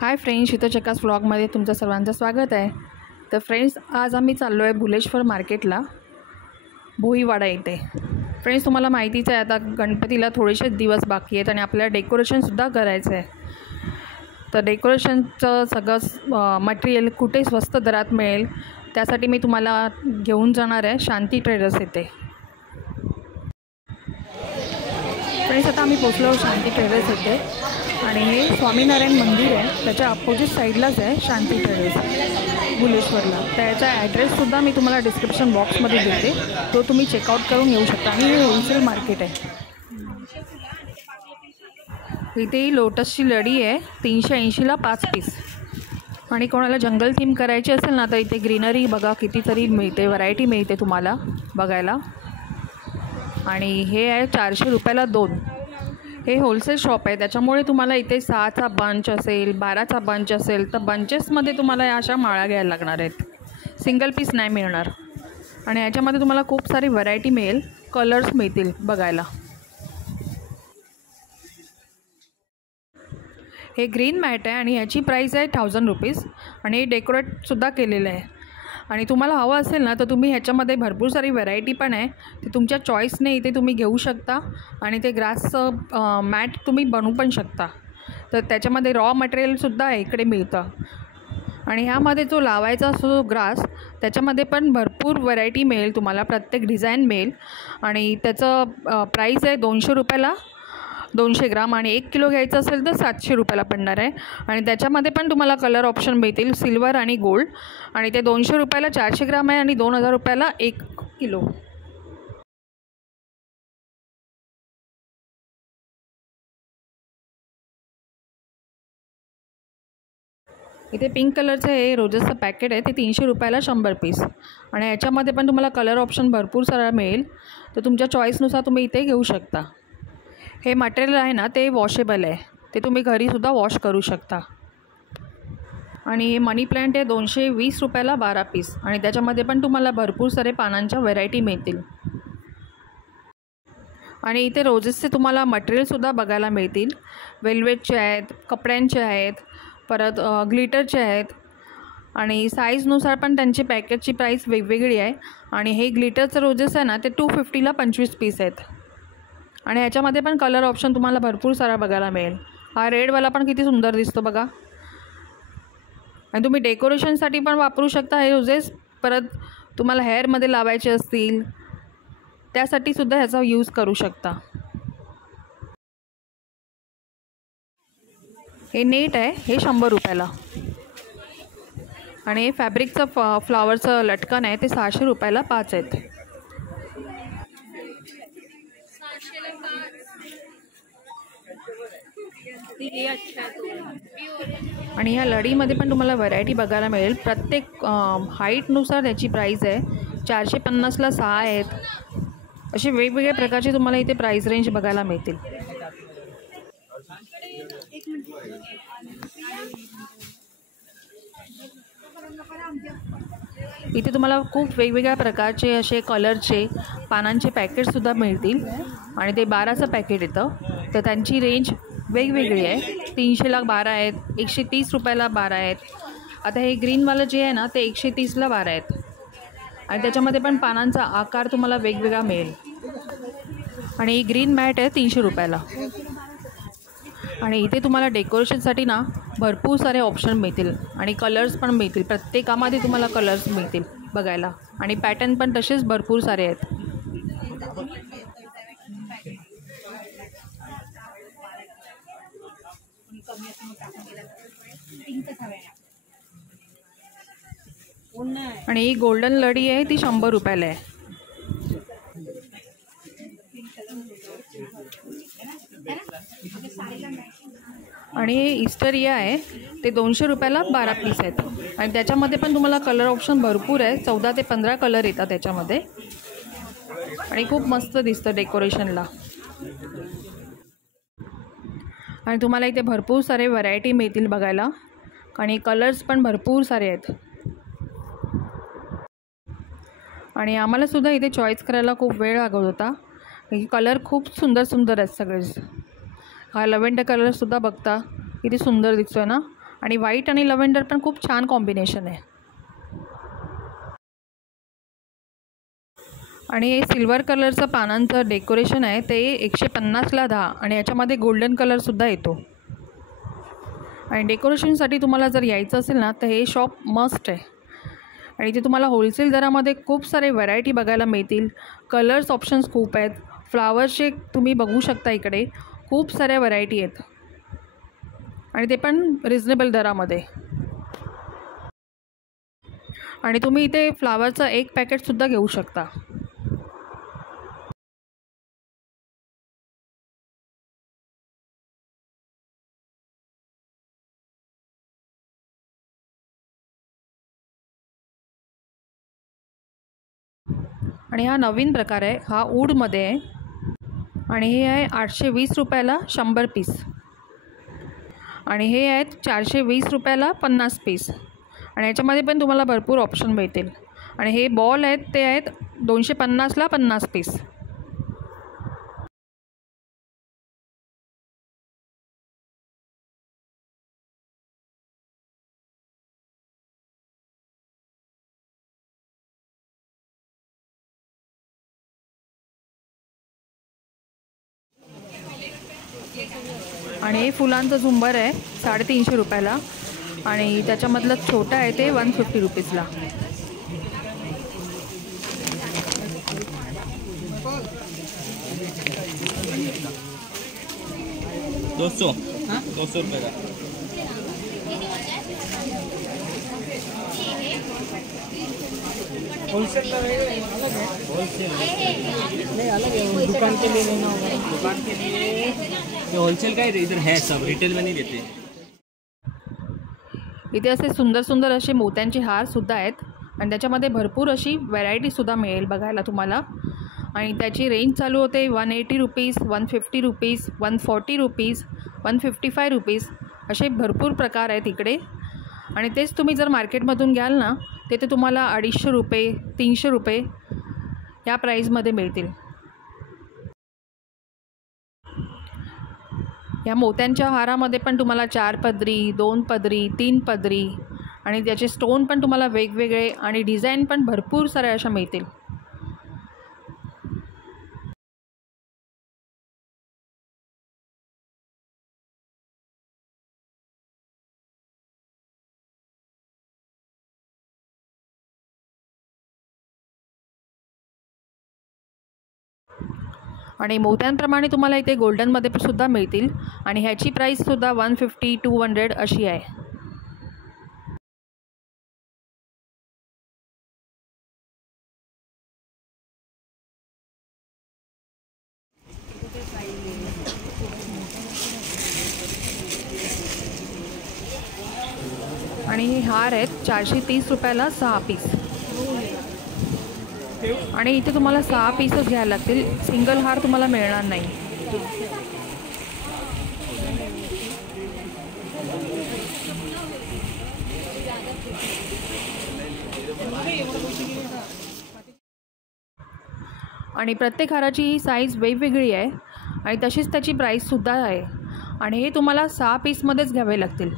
Hi friends, शीतचकास व्लॉगमध्ये तुमचं सर्वांचं स्वागत आहे। तर फ्रेंड्स, आज आम्ही चाललो आहे भुलेश्वर मार्केटला, भोईवाडा येथे। फ्रेंड्स, तुम्हाला माहितीच आहे आता गणपतीला थोडेसे दिवस बाकी आहेत आणि आपल्याला डेकोरेशनसुद्धा करायचं आहे। तर डेकोरेशनचं सगळं मटेरियल कुठे स्वस्त दरात मिळेल त्यासाठी मी तुम्हाला घेऊन जाणार आहे शांती ट्रेडर्स येथे। फ्रेंड्स, आता आम्ही पोचलो शांती ट्रेडर्स येथे आणि हे स्वामीनारायण मंदिर आहे, त्याच्या अपोजिट साईडलाच आहे शांती ट्रेडर्स भुलेश्वरला। त्याचा ॲड्रेससुद्धा मी तुम्हाला डिस्क्रिप्शन बॉक्समध्ये देते, तो तुम्ही चेकआउट करून येऊ शकता। आणि हे होलसेल मार्केट आहे। इथे लोटसची लडी आहे 380ला 5 पीस। आणि कोणाला जंगल थीम करायची असेल ना तर इथे ग्रीनरी बघा कितीतरी मिळते, व्हरायटी मिळते तुम्हाला बघायला। आणि हे आहे 400 रुपयाला 2। हे होलसेल शॉप आहे, त्याच्यामुळे तुम्हाला इथे 6चा बंच असेल, 12चा बंच असेल तर बंचेसमध्ये तुम्हाला या अशा माळा घ्यायला लागणार आहेत, सिंगल पीस नाही मिळणार। आणि याच्यामध्ये तुम्हाला खूप सारी व्हरायटी मिळेल, कलर्स मिळतील बघायला। हे ग्रीन मॅट आहे आणि याची प्राईस आहे 1000 रुपीज आणि डेकोरेटसुद्धा केलेलं आहे। आणि तुम्हाला हवं असेल ना तर तुम्ही ह्याच्यामध्ये भरपूर सारी व्हरायटी पण आहे, ते तुमच्या चॉईसने इथे तुम्ही घेऊ शकता। आणि ते ग्रासचं मॅट तुम्ही बनवू पण शकता, तर त्याच्यामध्ये रॉ मटेरियलसुद्धा इकडे मिळतं। आणि ह्यामध्ये जो लावायचा असतो ग्रास, त्याच्यामध्ये पण भरपूर व्हरायटी मिळेल तुम्हाला, प्रत्येक डिझाईन मिळेल। आणि त्याचं प्राईस आहे 200 रुपयाला 200 ग्राम आणि 1 किलो घ्यायचं असेल तर 700 रुपयाला पडणार आहे। आणि त्याच्यामध्ये पण तुम्हाला कलर ऑप्शन मिळतील, सिल्वर आणि गोल्ड। आणि ते 200 रुपयाला 400 ग्राम आहे आणि 2000 रुपयाला 1 किलो। इथे पिंक कलरचं हे रोजेसचं पॅकेट आहे, ते 300 रुपयाला 100 पीस। आणि याच्यामध्ये पण तुम्हाला कलर ऑप्शन भरपूर सारा मिळेल, तर तुमच्या चॉईसनुसार तुम्ही इथे घेऊ शकता। हे मटेरियल आहे ना ते वॉशेबल आहे, ते तुम्ही घरीसुद्धा वॉश करू शकता। आणि हे मनी प्लांट आहे 220 रुपयाला 12 पीस आणि त्याच्यामध्ये पण तुम्हाला भरपूर सारे पानांच्या व्हरायटी मिळतील। आणि इथे रोजेसचे तुम्हाला मटेरियलसुद्धा बघायला मिळतील, वेल्वेटचे आहेत, कपड्यांचे आहेत, परत ग्लिटरचे आहेत। आणि साईजनुसार पण त्यांची पॅकेटची प्राईस वेगवेगळी आहे। आणि हे ग्लिटरचं रोजेस आहे ना ते 250ला 25 पीस आहेत। आणि ह्याच्यामध्ये पण कलर ऑप्शन तुम्हाला भरपूर सारा बघायला मिळेल। हा रेडवाला पण किती सुंदर दिसतो बघा। आणि तुम्ही डेकोरेशनसाठी पण वापरू शकता हे रोजेस, परत तुम्हाला हेअरमध्ये लावायचे असतील त्यासाठीसुद्धा ह्याचा यूज करू शकता। हे नेट आहे, हे 100 रुपयाला। आणि हे फॅब्रिकचं फ्लावरचं लटकन आहे, ते 600 रुपयाला 5 आहेत। आणि ह्या लढीमध्ये पण तुम्हाला व्हरायटी बघायला मिळेल, प्रत्येक हाईटनुसार त्याची प्राईस आहे। 450ला 6 आहेत, असे वेगवेगळ्या प्रकारचे तुम्हाला इथे प्राईस रेंज बघायला मिळतील। इथे तुम्हाला खूप वेगवेगळ्या प्रकारचे असे कलरचे पानांचे पॅकेटसुद्धा मिळतील। आणि ते 12चं पॅकेट येतं, तर त्यांची रेंज वेगवेगळी आहे। 300ला 12 आहेत, 130 रुपयाला 12 आहेत। आता हे ग्रीनवालं जे आहे ना ते 130ला 12 आहेत। आणि त्याच्यामध्ये पण पानांचा आकार तुम्हाला वेगवेगळा मिळेल। आणि ही ग्रीन मॅट आहे 300 रुपयाला। आणि इथे तुम्हाला डेकोरेशनसाठी ना भरपूर सारे ऑप्शन मिळतील आणि कलर्स पण मिळतील, प्रत्येकामध्ये तुम्हाला कलर्स मिळतील बघायला। आणि पॅटर्न पण तसेच भरपूर सारे आहेत। आणि ही गोल्डन लडी आहे ती 100 रुपयाला आहे। आणि हे इस्टरिया आहे, ते 200 रुपयाला 12 पीस आहेत। आणि त्याच्यामध्ये पण तुम्हाला कलर ऑप्शन भरपूर आहे, 14 ते 15 कलर येतात त्याच्यामध्ये। आणि खूप मस्त दिसतं डेकोरेशनला। आणि तुम्हाला इथे भरपूर सारे व्हरायटी मिळतील बघायला, आणि कलर्स पण भरपूर सारे आहेत। आणि आम्हालासुद्धा इथे चॉईस करायला खूप वेळ लागत होता, कलर खूप सुंदर सुंदर आहेत सगळेच। हा लव्हेंडर कलरसुद्धा बघता किती सुंदर दिसतोय ना, आणि व्हाईट आणि लव्हेंडर पण खूप छान कॉम्बिनेशन आहे. आणि हे सिल्वर कलरचं पानांचं डेकोरेशन आहे ते 150ला 10 आणि याच्यामध्ये गोल्डन कलरसुद्धा येतो. आणि डेकोरेशनसाठी तुम्हाला जर यायचं असेल ना तर हे शॉप मस्ट आहे. आणि इथे तुम्हाला होलसेल दरामध्ये खूप सारे व्हरायटी बघायला मिळतील. कलर्स ऑप्शन्स खूप आहेत. फ्लावर्सचे तुम्ही बघू शकता इकडे खूप साऱ्या व्हरायटी आहेत आणि ते पण रिजनेबल दरामध्ये. आणि तुम्ही इथे फ्लावरचं एक पॅकेटसुद्धा घेऊ शकता. आणि हा नवीन प्रकार आहे, हा वूडमध्ये आहे आणि हे आहे 820 रुपयाला 100 पीस. आणि हे आहेत 420 रुपयाला 50 पीस. आणि याच्यामध्ये पण तुम्हाला भरपूर ऑप्शन मिळतील. आणि हे बॉल आहेत ते आहेत 250ला 50 पीस. आणि हे फुलांचं झुंबर आहे 350 रुपयाला आणि त्याच्यामधलं छोटं आहे ते 150 रुपीजला. दो सौ रुपये का. होलसेल का अलग है. होलसेल नहीं अलग है, दुकान के लिए लेना होगा. दुकान के लिए ये होलसेल का ही इधर है, सब रिटेल में नहीं देते. इथे असे सुंदर सुंदर असे मोत्यांचे हारसुद्धा आहेत आणि त्याच्यामध्ये भरपूर अशी व्हरायटीसुद्धा मिळेल बघायला तुम्हाला. आणि त्याची रेंज चालू होते 180 रुपीज, 150 रुपीज, 140 रुपीज, 155 रुपीज असे भरपूर प्रकार आहेत इकडे. आणि तेच तुम्ही जर मार्केटमधून घ्याल ना तिथे तुम्हाला 250 रुपये, 300 रुपये या प्राईजमध्ये मिळतील. या मोत्यांच्या हारामध्ये पण तुम्हाला 4 पदरी, 2 पदरी, 3 पदरी आणि त्याचे स्टोन पण तुम्हाला वेगवेगळे आणि डिझाईन पण भरपूर साऱ्या अशा मिळतील. आणि मोत्यांप्रमाणे तुम्हाला इथे गोल्डनमध्ये सुद्धा मिळतील आणि ह्याची प्राईससुद्धा 150, 200 अशी आहे. आणि हे हार आहेत 430 रुपयाला 6 पीस. आणि इथे तुम्हाला 6 पीसच घ्यायला लागतील, सिंगल हार तुम्हाला मिळणार नाही. आणि प्रत्येक हाराची साईज वेगवेगळी आहे आणि तशीच त्याची प्राईससुद्धा आहे. आणि हे तुम्हाला 6 पीसमध्येच घ्यावे लागतील.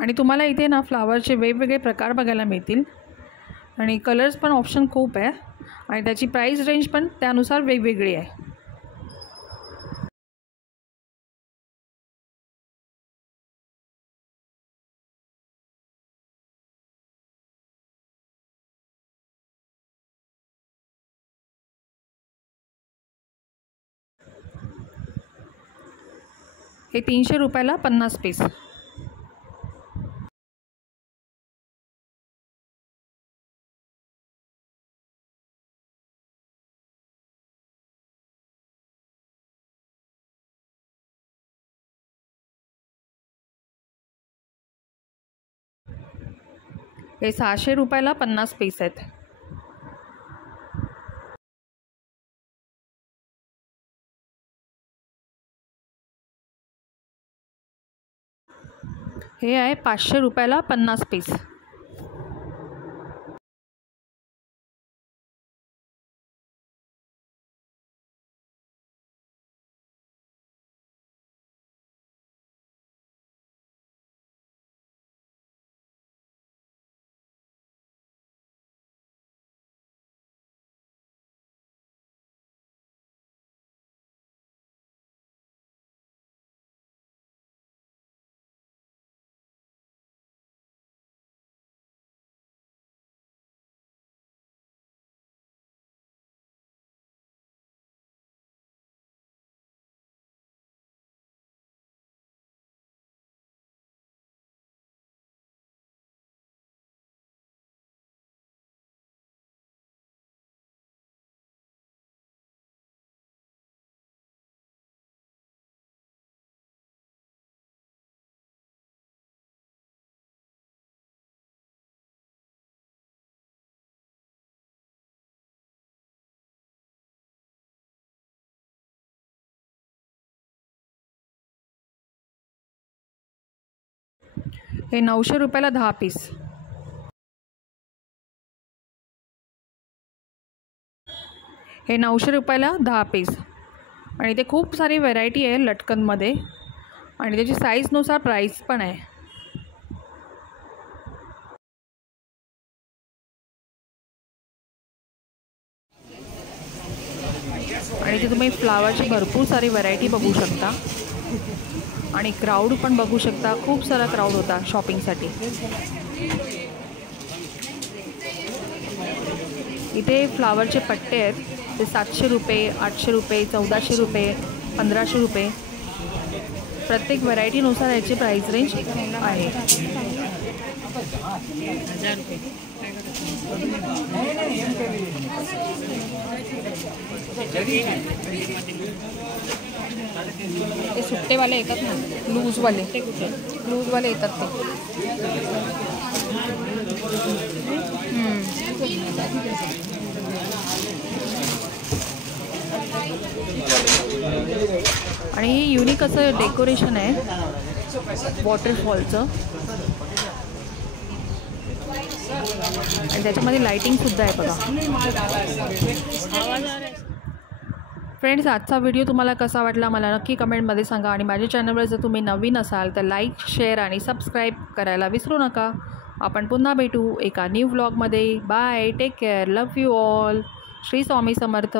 आणि तुम्हाला इथे ना फ्लावरचे वेगवेगळे प्रकार बघायला मिळतील आणि कलर्स पण ऑप्शन खूप आहे आणि त्याची प्राईस रेंज पण त्यानुसार वेगवेगळी आहे. हे 300 रुपयाला 50 पीस. हे 600 रुपयाला 50 पीस आहेत. हे आहे 500 रुपयाला 50 पीस. हे 900 रुपयाला 10 पीस. हे 900 रुपयाला 10 पीस. आणि ते खूप सारी व्हरायटी आहे लटकनमध्ये आणि त्याची साईजनुसार प्राईस पण आहे. आणि ते तुम्ही फ्लावरची भरपूर सारी व्हरायटी बघू शकता आणि क्राऊड पण बघू शकता. खूप सारा क्राऊड होता शॉपिंगसाठी. इथे फ्लावरचे पट्टे आहेत ते 700 रुपये, 800 रुपये, 1400 रुपये, 1500 रुपये. प्रत्येक व्हरायटीनुसार याची प्राईस रेंज आहे. ते सुट्टेवाले येतात ना, लूजवाले येतात ते. आणि हे युनिक असं डेकोरेशन आहे वॉटरफॉलचं आणि त्याच्यामध्ये लाइटिंगसुद्धा आहे बघा. फ्रेंड्स, आजचा व्हिडिओ तुम्हाला कसा वाटला मला नक्की कमेंटमध्ये सांगा. आणि माझ्या चॅनलवर जर तुम्ही नवीन असाल तर लाईक, शेअर आणि सबस्क्राईब करायला विसरू नका. आपण पुन्हा भेटू एका न्यू व्लॉगमध्ये. Bye, take care, love you all. Shri Swami Samarth.